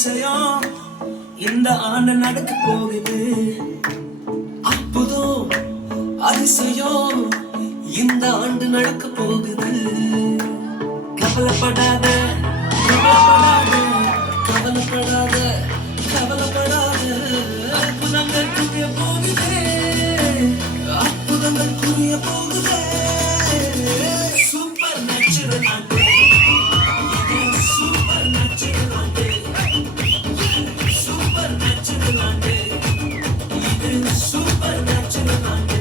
அதிசயம் இந்த ஆண்டு நடக்க போகுது. அற்புதம் அதிசயம் இந்த ஆண்டு நடக்க போகுது. கவலைப்படாத கவலைப்படாத கவலைப்படாத கவலைப்படாத. அற்புதங்கள் புரிய போகுதே, அற்புதங்கள் புரிய போகுதே. சூப்பர் நேச்சுரல் ஆண்டு, சூப்பர் நேச்சுரல் ஆண்டு, சூப்பர் நேச்சுரல் ஆண்டு, இது சூப்பர் நேச்சுரல் ஆண்டு.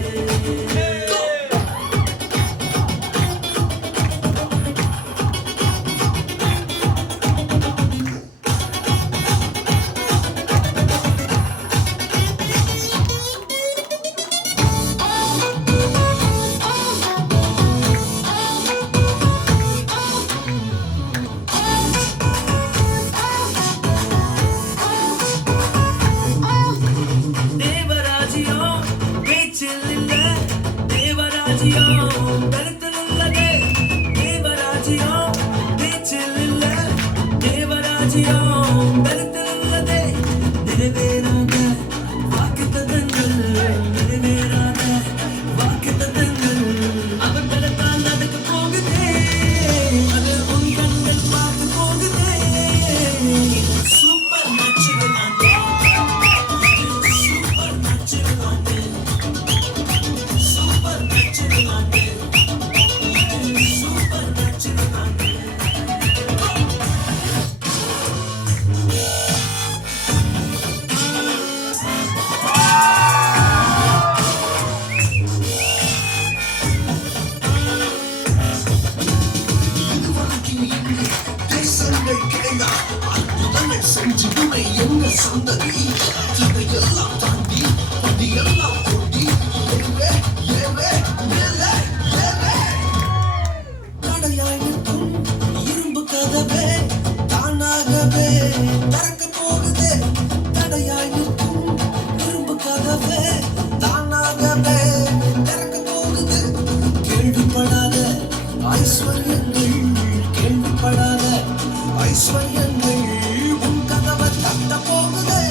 செஞ்சுடுமே என்ன சந்ததி இதையெல்லாம் தாண்டி அதையெல்லாம் ஓடி ஏவே ஏவே மேலே ஏவே. கடையாய் நிற்கும் இரும்பு கதவே தானாகவே திறக்க போகுது. கடையாய் நிற்கும் இரும்பு கதவே தானாகவே திறக்க போகுது. கேள்விப்படாத ஐஸ்வர்யங்கள், கேள்விப்படாத ஐஸ்வர்யங்கள் உன் கதவை தட்ட போகுதே.